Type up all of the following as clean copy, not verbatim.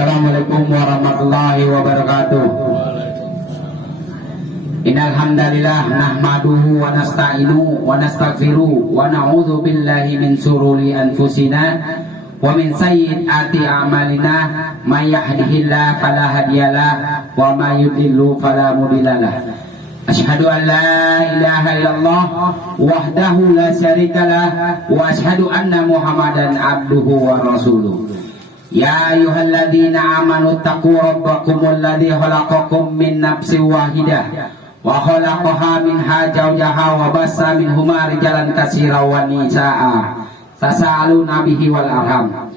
Assalamualaikum warahmatullahi wabarakatuh. Innal hamdalillah nahmaduhu wa nasta'inu wa nastaghfiruh wa na'udzu billahi min shururi anfusina wa min sayyiati a'malina may yahdihillahu fala hadiyalah wa may yudlil fala mudhillalah. Asyhadu an la ilaha illallah wahdahu la syarikalah wa asyhadu anna Muhammadan abduhu wa rasuluh. Ya ayyuhalladzina amanu taqu rabbakumul ladzi khalaqakum min nafsin wahidah wa khalaqaha minha zawjaha wa bassa minhuma rijalan katsiran wa nisaa tasaaluna bihi wal arham.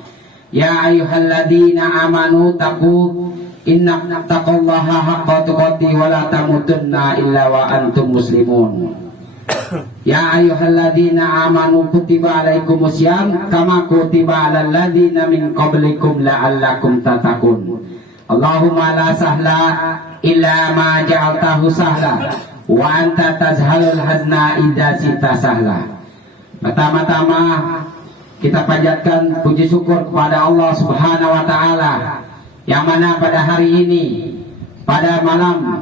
Ya ayyuhalladzina amanu taqu innallaha haqqa tuqatih wa la tamutunna illa wa antum muslimun. Ya ayyuhalladzina amanu kutiba alaikumusiyam kama kutiba alal ladzina min qablikum la'allakum tattaqun. Allahumma la sahla illa ma ja'altahu sahla wa anta tazhalul hazna idza sita sahla. Pertama-tama kita panjatkan puji syukur kepada Allah Subhanahu wa taala yang mana pada hari ini pada malam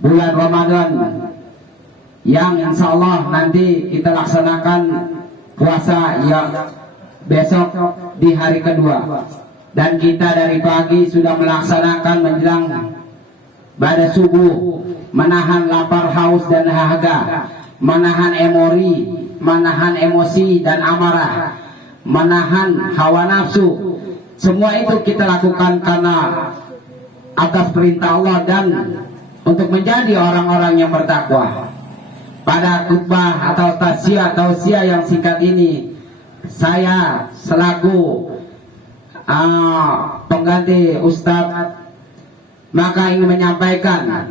bulan Ramadan yang insya Allah nanti kita laksanakan puasa yang besok di hari kedua, dan kita dari pagi sudah melaksanakan menjelang pada subuh, menahan lapar, haus dan dahaga, menahan menahan emosi dan amarah, menahan hawa nafsu. Semua itu kita lakukan karena atas perintah Allah dan untuk menjadi orang-orang yang bertakwa. Pada khutbah atau tausiah yang singkat ini, saya selaku pengganti Ustadz maka ingin menyampaikan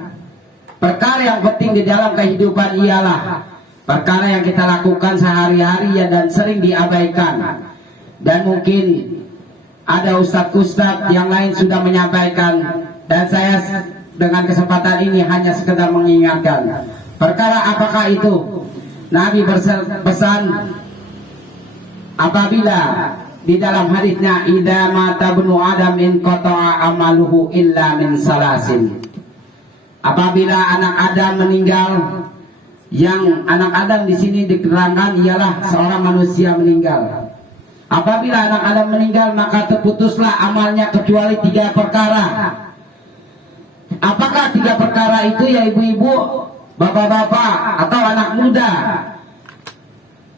perkara yang penting di dalam kehidupan ialah perkara yang kita lakukan sehari-hari dan sering diabaikan, dan mungkin ada ustadz-ustadz yang lain sudah menyampaikan, dan saya dengan kesempatan ini hanya sekedar mengingatkan. Perkara apakah itu? Nabi berpesan apabila di dalam hadisnya idza mata ibnu adam in qata'a amaluhu illa min salasin. Apabila anak Adam meninggal, yang anak Adam di sini diterangkan ialah seorang manusia meninggal. Apabila anak Adam meninggal maka terputuslah amalnya kecuali 3 perkara. Apakah 3 perkara itu ya ibu-ibu, bapak-bapak atau anak muda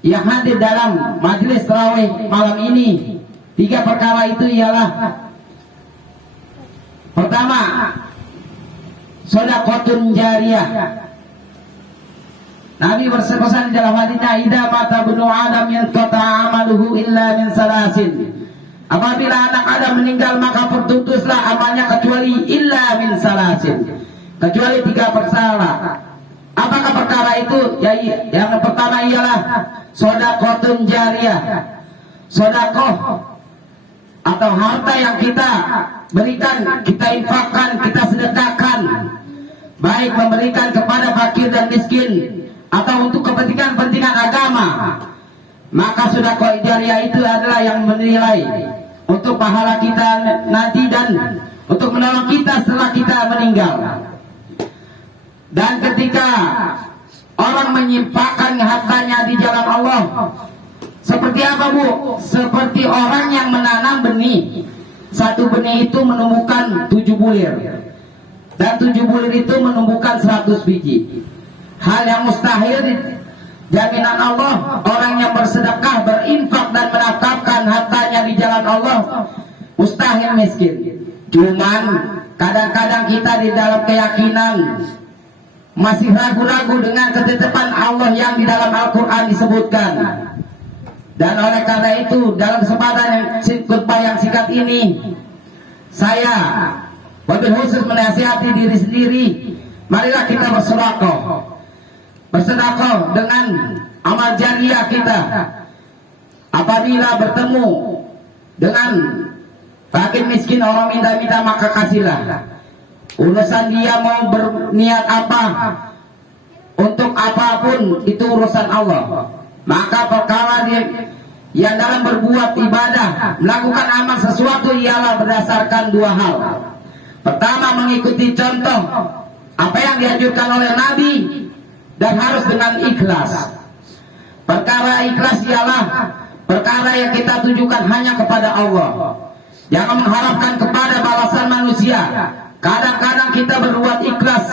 yang hadir dalam majelis tarawih malam ini? 3 perkara itu ialah: pertama, shadaqatun jariyah. Nabi berpesan di dalam hadisnya idza mata ibnu adam yanqata amaluhu illa min salasin. Apabila anak Adam meninggal maka terputuslah amalnya kecuali illa min salasin, kecuali 3 perkara. Apakah perkara itu? Yang pertama ialah shadaqatun jariyah. Sedekah atau harta yang kita berikan, kita infakkan, kita sedekahkan, baik memberikan kepada fakir dan miskin atau untuk kepentingan agama, maka sedekah jariyah itu adalah yang menilai untuk pahala kita nanti dan untuk menolong kita setelah kita meninggal. Dan ketika orang menyimpahkan hartanya di jalan Allah, seperti apa Bu? Seperti orang yang menanam benih. Satu benih itu menumbuhkan 7 bulir, dan 7 bulir itu menumbuhkan 100 biji. Hal yang mustahil, jaminan Allah, orang yang bersedekah, berinfak dan menafkahkan hartanya di jalan Allah, mustahil miskin. Cuman kadang-kadang kita di dalam keyakinan masih ragu-ragu dengan ketetapan Allah yang di dalam Al-Quran disebutkan. Dan oleh karena itu dalam kesempatan yang singkat ini, saya wabil khusus menasihati diri sendiri, marilah kita bersedekah dengan amal jariyah kita. Apabila bertemu dengan fakir miskin, orang minta-minta, maka kasihlah. Urusan dia mau berniat apa, untuk apapun itu urusan Allah. Maka perkara yang dalam berbuat ibadah, melakukan amal sesuatu ialah berdasarkan dua hal. Pertama, mengikuti contoh apa yang dianjurkan oleh Nabi dan harus dengan ikhlas. Perkara ikhlas ialah perkara yang kita tujukan hanya kepada Allah. Jangan mengharapkan kepada balasan manusia. Kadang-kadang kita berbuat ikhlas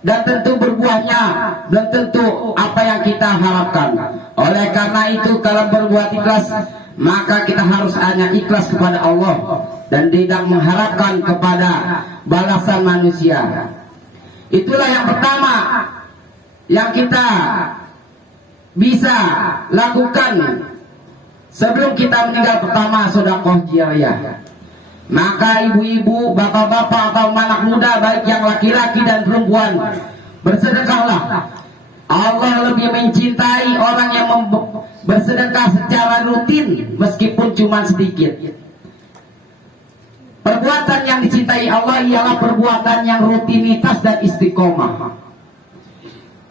dan tentu berbuahnya dan tentu apa yang kita harapkan. Oleh karena itu, kalau berbuat ikhlas, maka kita harus hanya ikhlas kepada Allah dan tidak mengharapkan kepada balasan manusia. Itulah yang pertama yang kita bisa lakukan sebelum kita meninggal. Pertama, sedekah jariyah. Maka ibu-ibu, bapak-bapak atau anak muda, baik yang laki-laki dan perempuan, bersedekahlah. Allah lebih mencintai orang yang bersedekah secara rutin meskipun cuma sedikit. Perbuatan yang dicintai Allah ialah perbuatan yang rutinitas dan istiqomah.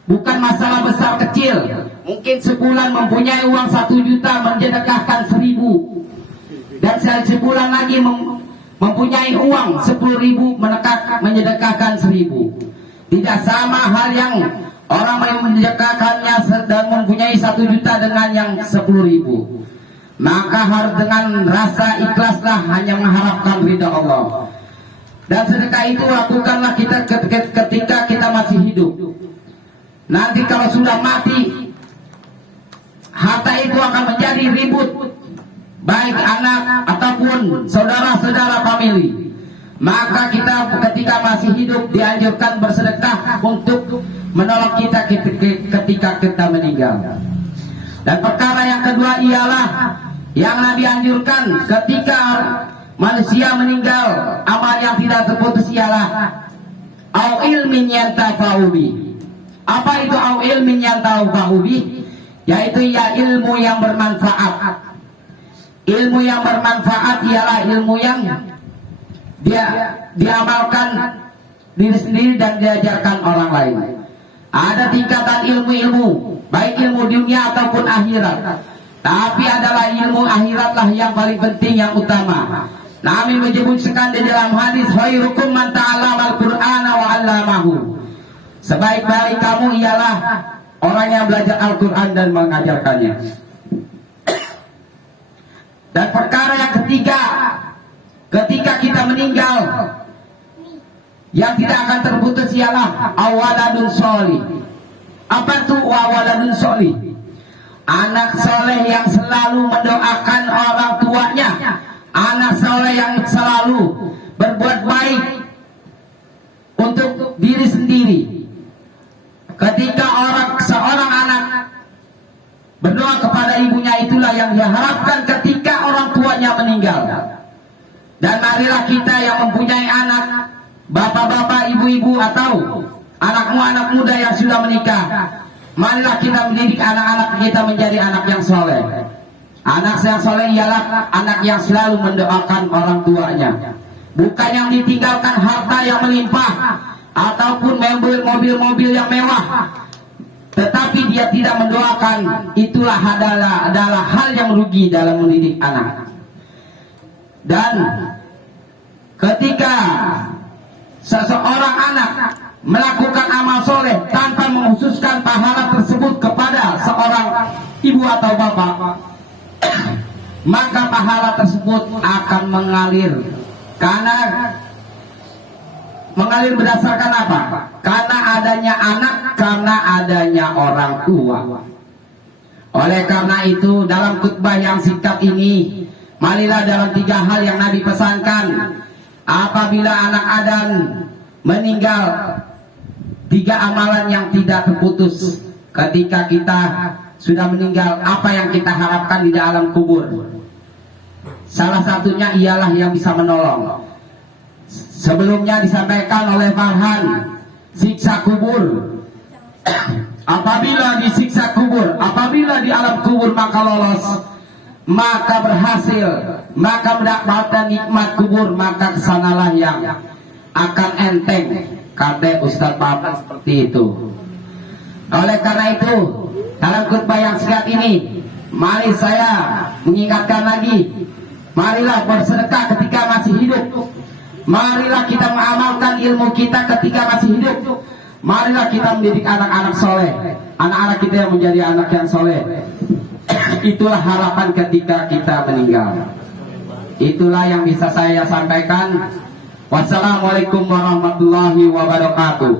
Bukan masalah besar kecil. Mungkin sebulan mempunyai uang 1 juta, mensedekahkan 1.000. Dan sebulan lagi mempunyai uang 10.000, menyedekahkan 1.000. Tidak sama hal yang orang yang menyedekahkannya sedang mempunyai 1 juta dengan yang 10.000. Maka harus dengan rasa ikhlaslah, hanya mengharapkan ridha Allah. Dan sedekah itu lakukanlah kita ketika kita masih hidup. Nanti kalau sudah mati, harta itu akan menjadi ribut, baik anak ataupun saudara-saudara famili. Maka kita ketika masih hidup dianjurkan bersedekah untuk menolong kita ketika kita meninggal. Dan perkara yang kedua ialah yang Nabi anjurkan ketika manusia meninggal, amal yang tidak terputus ialah au ilmin yantafa'u bi. Apa itu au ilmin yantafa'u bi? Yaitu ya ilmu yang bermanfaat. Ilmu yang bermanfaat ialah ilmu yang dia diamalkan diri sendiri dan diajarkan orang lain. Ada tingkatan ilmu-ilmu, baik ilmu dunia ataupun akhirat. Tapi adalah ilmu akhiratlah yang paling penting, yang utama. Nabi menyebutkan di dalam hadis, khairukum man ta'allamal Qur'ana wa 'allamahu. Sebaik-baik kamu ialah orang yang belajar Al-Qur'an dan mengajarkannya. Dan perkara yang ketiga, ketika kita meninggal, yang tidak akan terputus ialah awaladun sholih. Apa itu awaladun sholih? Anak soleh yang selalu mendoakan orang tuanya, anak soleh yang selalu berbuat baik untuk diri sendiri. Ketika seorang anak berdoa kepada ibunya, itulah yang diharapkan ketika orang tuanya meninggal. Dan marilah kita yang mempunyai anak, bapak-bapak, ibu-ibu, atau anak muda yang sudah menikah, marilah kita mendidik anak-anak kita menjadi anak yang soleh. Anak yang soleh ialah anak yang selalu mendoakan orang tuanya, bukan yang ditinggalkan harta yang melimpah ataupun mobil-mobil yang mewah, tetapi dia tidak mendoakan. Itulah adalah hal yang rugi dalam mendidik anak. Dan ketika seseorang anak melakukan amal soleh tanpa mengkhususkan pahala tersebut kepada seorang ibu atau bapak, maka pahala tersebut akan mengalir. Karena mengalir berdasarkan apa? Karena adanya anak, karena adanya orang tua. Oleh karena itu, dalam khutbah yang singkat ini, marilah dalam 3 hal yang Nabi pesankan. Apabila anak Adam meninggal, 3 amalan yang tidak terputus ketika kita sudah meninggal. Apa yang kita harapkan di dalam kubur? Salah satunya ialah yang bisa menolong. Sebelumnya disampaikan oleh Farhan, siksa kubur. Apabila disiksa kubur, apabila di alam kubur maka lolos, maka berhasil, maka mendapatkan nikmat kubur, maka kesanalah yang akan enteng, kata Ustaz Bapak seperti itu. Oleh karena itu, dalam khutbah yang singkat ini, Mari saya mengingatkan lagi, marilah bersedekah ketika masih hidup. Marilah kita mengamalkan ilmu kita ketika masih hidup. Marilah kita mendidik anak-anak soleh, anak-anak kita yang menjadi anak yang soleh. Itulah harapan ketika kita meninggal. Itulah yang bisa saya sampaikan. Wassalamualaikum warahmatullahi wabarakatuh.